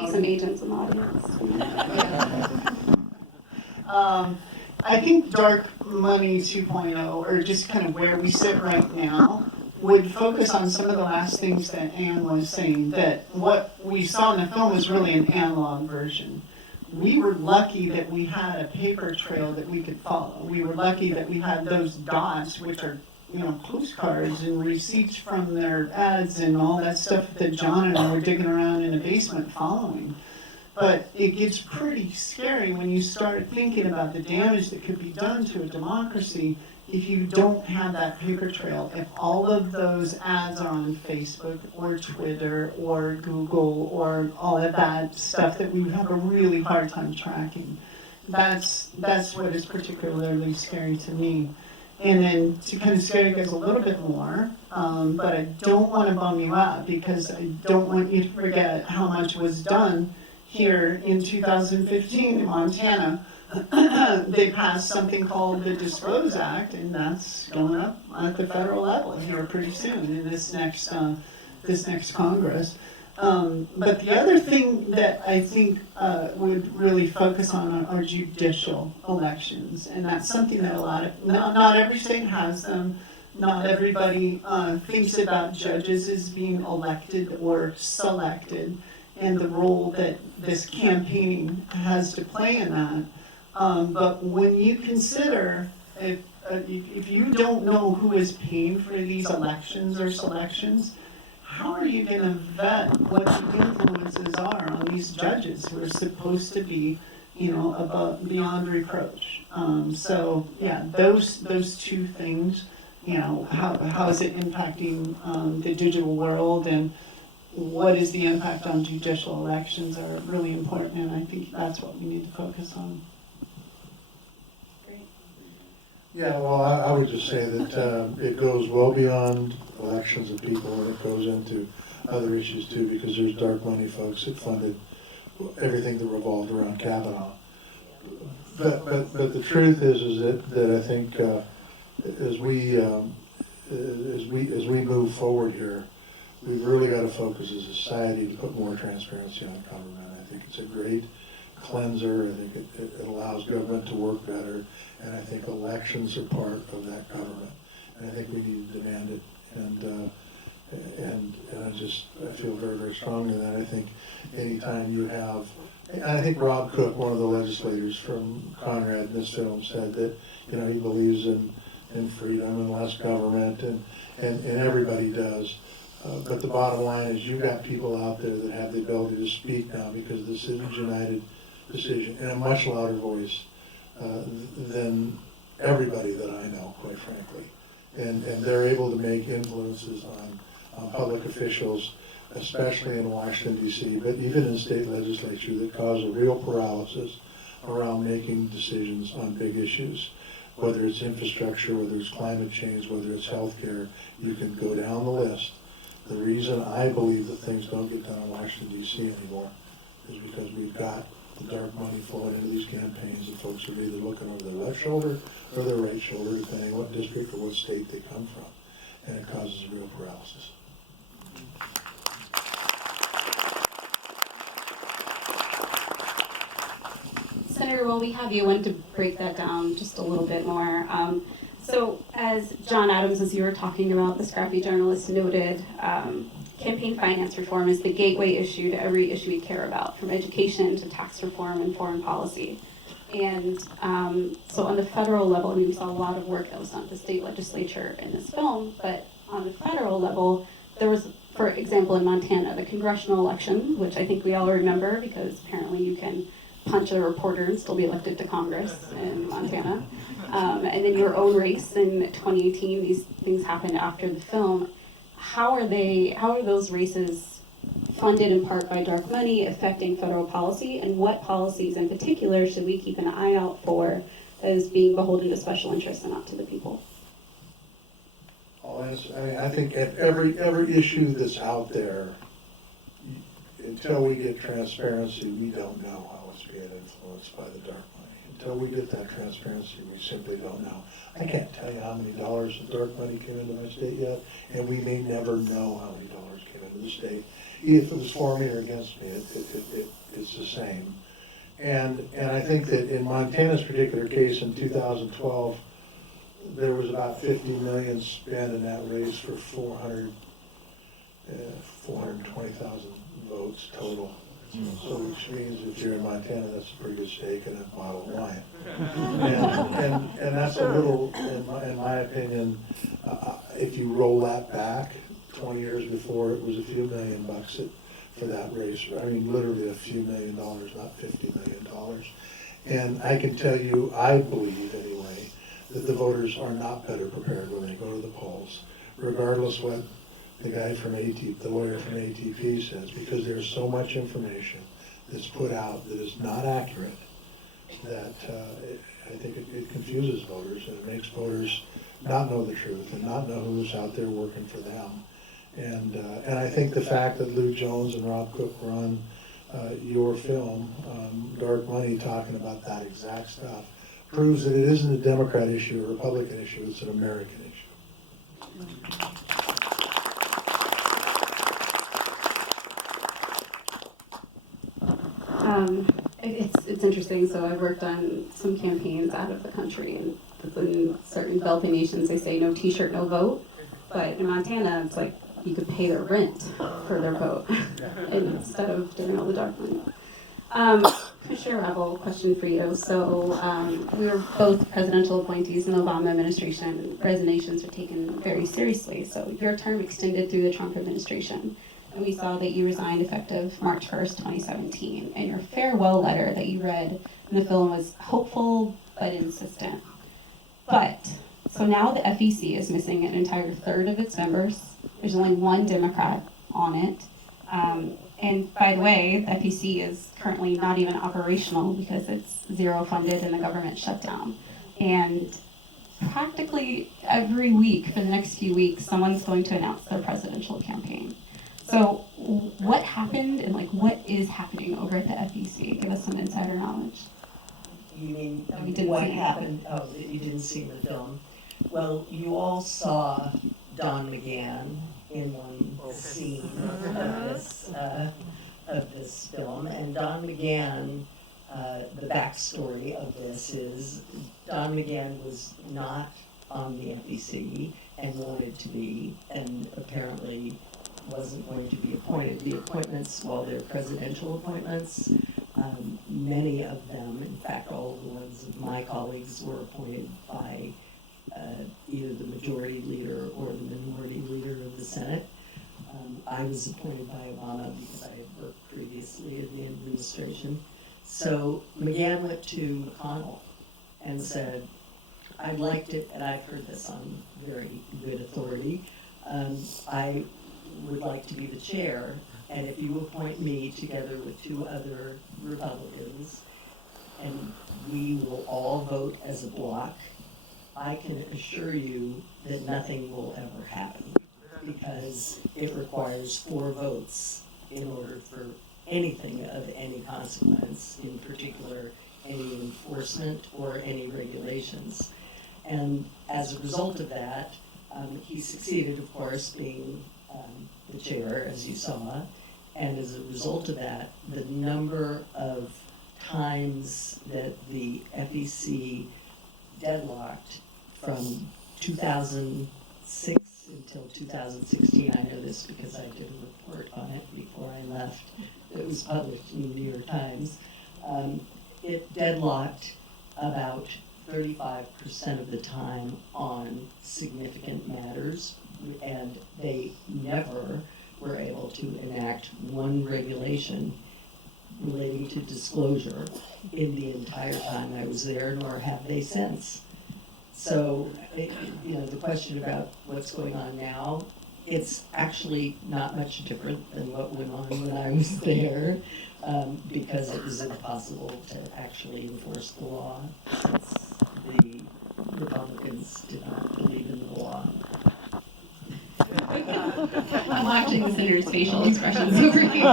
be some agents in the audience. I think dark money 2.0, or just kind of where we sit right now, would focus on some of the last things that Ann was saying, that what we saw in the film was really an analog version. We were lucky that we had a paper trail that we could follow. We were lucky that we had those dots, which are, postcards and receipts from their ads and all that stuff that John and I were digging around in the basement following. But it gets pretty scary when you start thinking about the damage that could be done to a democracy if you don't have that paper trail. If all of those ads are on Facebook or Twitter or Google or all of that stuff that we have a really hard time tracking, that's what is particularly scary to me. And then to kind of scare you guys a little bit more, but I don't want to bum you out because I don't want you to forget how much was done here in 2015 in Montana. They passed something called the Disclose Act, and that's going up at the federal level here pretty soon in this next Congress. But the other thing that I think would really focus on are judicial elections, and that's something that not every state has them. Not everybody thinks about judges as being elected or selected, and the role that this campaigning has to play in that. But when you consider, if you don't know who is paying for these elections or selections, how are you going to vet what the influences are on these judges who are supposed to be, beyond reproach? So yeah, those two things, how is it impacting the digital world, and what is the impact on judicial elections are really important, and I think that's what we need to focus on. Great. Yeah, well, I would just say that it goes well beyond elections of people, and it goes into other issues too, because there's dark money folks that funded everything that revolved around Kavanaugh. But the truth is that I think as we move forward here, we've really got to focus as a society to put more transparency on government. I think it's a great cleanser. I think it allows government to work better, and I think elections are part of that government. And I think we need to demand it. And I feel very, very strongly that I think anytime you have, and I think Rob Cook, one of the legislators from Conrad in this film, said that he believes in freedom and less government, and everybody does. But the bottom line is you've got people out there that have the ability to speak now because of the Citizens United decision in a much louder voice than everybody that I know, quite frankly. And they're able to make influences on public officials, especially in Washington, D.C., but even in state legislature, that cause a real paralysis around making decisions on big issues. Whether it's infrastructure, whether it's climate change, whether it's healthcare, you can go down the list. The reason I believe that things don't get done in Washington, D.C. anymore is because we've got the dark money flowing into these campaigns, and folks are either looking over their left shoulder or their right shoulder, depending what district or what state they come from. And it causes real paralysis. Senator, while we have you, I wanted to break that down just a little bit more. So as John Adams, as you were talking about, the scrappy journalist noted, campaign finance reform is the gateway issue to every issue we care about, from education to tax reform and foreign policy. And so on the federal level, we saw a lot of work that was done at the state legislature in this film, but on the federal level, there was, for example, in Montana, the congressional election, which I think we all remember because apparently you can punch a reporter and still be elected to Congress in Montana. And then your own race in 2018, these things happened after the film. How are those races funded in part by dark money affecting federal policy, and what policies in particular should we keep an eye out for as being beholden to special interests and not to the people? I think at every issue that's out there, until we get transparency, we don't know how it's being influenced by the dark money. until we get that transparency, we simply don't know. I can't tell you how many dollars of dark money came into my state yet, and we may never know how many dollars came into the state. If it was for me or against me, it's the same. And I think that in Montana's particular case in 2012, there was about 50 million spent in that race for 420,000 votes total. So which means if you're in Montana, that's a pretty good steak and a bottle of wine. And that's a little, in my opinion, if you roll that back 20 years before, it was a few $1 million for that race. I mean, literally a few $1 million, not $50 million. And I can tell you, I believe anyway, that the voters are not better prepared when they go to the polls, regardless what the guy from the lawyer from ATP says, because there's so much information that's put out that is not accurate that I think it confuses voters, and it makes voters not know the truth and not know who's out there working for them. And I think the fact that Lou Jones and Rob Cook were on your film, Dark Money, talking about that exact stuff, proves that it isn't a Democrat issue or a Republican issue, it's an American issue. It's interesting. So I've worked on some campaigns out of the country, and in certain wealthy nations they say no T-shirt, no vote. But in Montana, it's like you could pay their rent for their vote instead of doing all the dark money. Commissioner Ravel, question for you. So we were both presidential appointees in the Obama administration. Resignations are taken very seriously. So your term extended through the Trump administration. And we saw that you resigned effective March 1st, 2017. And your farewell letter that you read in the film was hopeful but insistent. So now the FEC is missing an entire third of its members. There's only one Democrat on it. And by the way, the FEC is currently not even operational because it's zero funded and the government shut down. And practically every week for the next few weeks, someone's going to announce their presidential campaign. So what happened and what is happening over at the FEC? Give us some insider knowledge. You mean We didn't what see happened? Oh, that you didn't see the film. Well, you all saw Don McGahn in one scene of this film, and Don McGahn. The backstory of this is Don McGahn was not on the FEC and wanted to be, and apparently wasn't going to be appointed. The appointments, while they're presidential appointments, many of them, in fact, all the ones of my colleagues were appointed by either the majority leader or the minority leader of the Senate. I was appointed by Obama because I had worked previously in the administration. So McGahn went to McConnell and said, I liked it, and I've heard this on very good authority, I would like to be the chair, and if you appoint me together with two other Republicans, and we will all vote as a bloc, I can assure you that nothing will ever happen, because it requires 4 votes in order for anything of any consequence, in particular any enforcement or any regulations. And as a result of that, he succeeded, of course, being the chair, as you saw, and as a result of that, the number of times that the FEC deadlocked from 2006 until 2016, I know this because I did a report on it before I left, it was published in the New York Times, it deadlocked about 35% of the time on significant matters, and they never were able to enact one regulation relating to disclosure in the entire time I was there, nor have they since. So, the question about what's going on now, it's actually not much different than what went on when I was there, because it was impossible to actually enforce the law, since the Republicans did not believe in the law. I'm watching the senator's facial expressions over here.